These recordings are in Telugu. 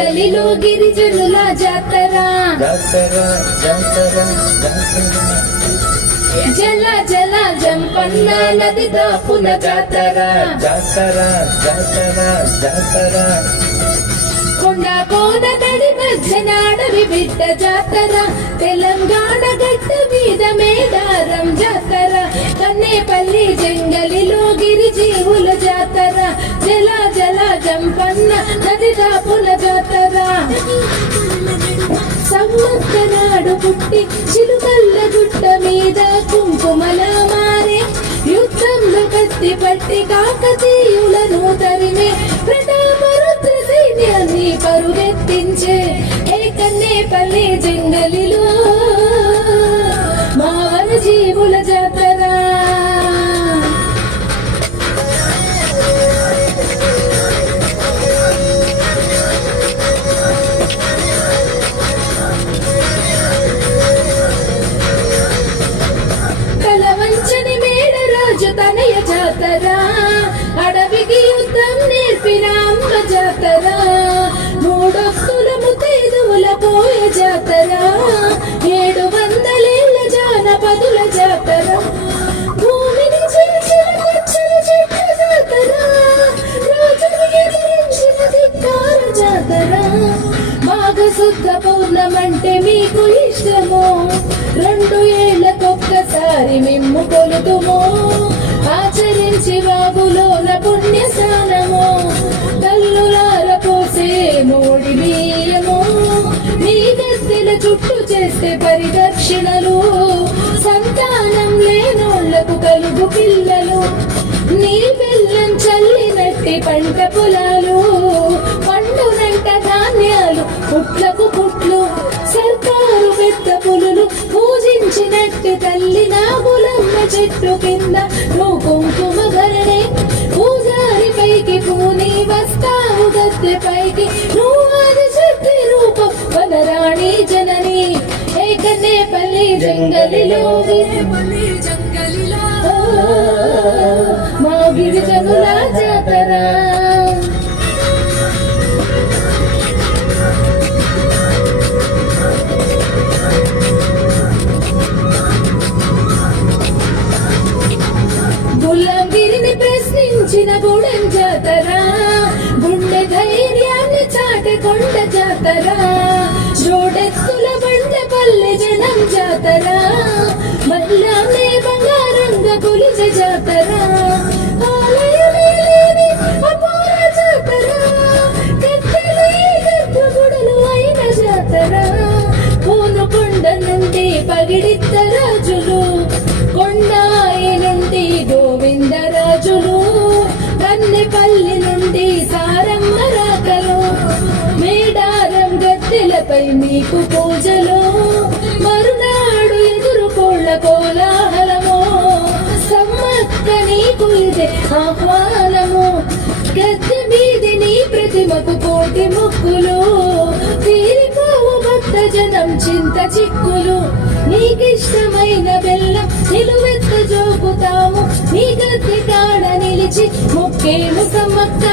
జంగలిలో గిరిజనుల జాతర జల జల జంపన్న నది దాపున జాతర కొండ కోన నడి మధ్యనాడవి బిడ్డ జాతర తెలంగాణ గడ్డ మీద మేడారం జాతర కన్నేపల్లి జంగలిలో గిరిజీవుల జాతర జల జల జంపన్న నది దాపున జాతర సమ్మక్క నాడు పుట్టి చిలుకల్ల గుట్ట మీద కుంకుమల మారే యుద్ధంలో కత్తి పట్టి కాకతీయులను తరిమే ప్రతాపరుద్ర సైన్యాన్ని పరుగెత్తించే ఏ కన్నేపల్లి జంగలిలో మా వనజీవుల జాతర తనయ జాతర అడవికి యుద్ధం నేర్పిన అమ్మ జాతర మూడొక్కుల ముతైదువుల పోయే జాతర 700 ఏళ్ల జానపదుల జాతర భూమిని చేసిన పచ్చని చెట్ల జాతర రాజుని ఎదిరించిన ధిక్కార జాతర మాఘశుద్ధ పౌర్ణమంటే మీకు ఇష్టమో 2 ఏళ్లకొక్కసారి మిమ్ము కొలుతుమో ఆచరించి బాబులోన పుణ్య స్నానము తల్లులార పోసే మోడి బియ్యము మీ గద్దెల చుట్టూ చేస్తే పరిదక్షిణలు సంతానం లేనోళ్లకు కలుగు పిల్లలు నీ బెల్లం చల్లినట్టి పంట పొలాలు పండునంట ధాన్యాలు పుట్లకు పుట్లు సర్కారు పెద్ద పులులు పూజించినట్టి తల్లి నాగులమ్మ చెట్టు కింద నువ్వు కుంకుమ భరణే పూజారి పైకి పూని వస్తావు గద్దె పైకి నువ్వు అది శక్తి రూపం వనరాణి జనని ఏ కన్నేపల్లి జంగలిలో మా గిరిజనుల జాతర గుల్లంగిరిని ప్రశ్నించిన గూడెం జాతర గుండె ధైర్యాన్ని చాటే కొండ జాతర జోడెత్తుల బండె పల్లె జనం జాతర మల్లానే బంగారంగా కొలిచే జాతర ఆలయమే లేని అపార జాతర గద్దెలే గర్భగుడులు అయిన జాతర పూనుకొండ నుండి పగిడిత్త రాజులు కొండాయి నుండి గోవిందరాజులు కన్నెపల్లి నుండి సారమ్మ రాకలు మేడారం గద్దెలపై మీకు పూజలు మరునాడు ఎదురుకోళ్ళ కోలాహలము సమ్మక్క నీకు ఇదే ఆహ్వానము గద్దె మీది నీ ప్రతిమకు కోటి మొక్కులు తీరిపోవు భక్త జనం చింత చిక్కులు నీకిష్టమైన బెల్లం నిలువెత్త జోగుతాము నీ గద్దె కాడ నిలిచి ముక్కేము సమ్మక్క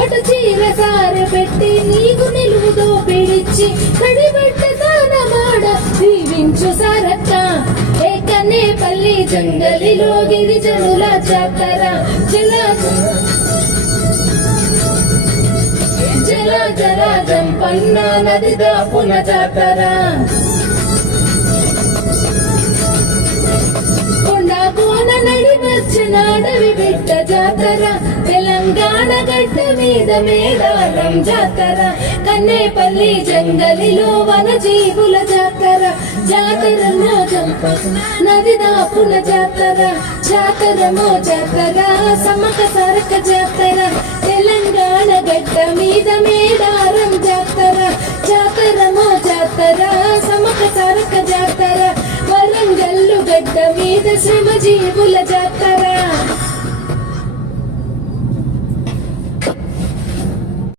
అటు చీర సార పెట్టి నీకు నిలువుదో పిడిచి కడిబట్ట తానమాడ దీవించు సారక్క ఏ కన్నేపల్లి జంగలిలో గిరిజనుల జాతర జల జల జంపన్న నది దాపున జాతర కోన నడి మధ్యనాడవి బిడ్డ జాతర తెలంగాణ గడ్డ మీద మేడారం జాతర కన్నేపల్లి జంగలిలో వనజీవుల జాతర జాతరలో నది దాపున జాతర జాతరమో జాతర సమ్మక్క సారక్క జాతర తెలంగాణ గడ్డ మీద మేడారం జాతర జాతరమో జాతర సమ్మక్క సారక్క జాతర వరంగల్లు గడ్డ మీద శ్రమజీవుల జాతర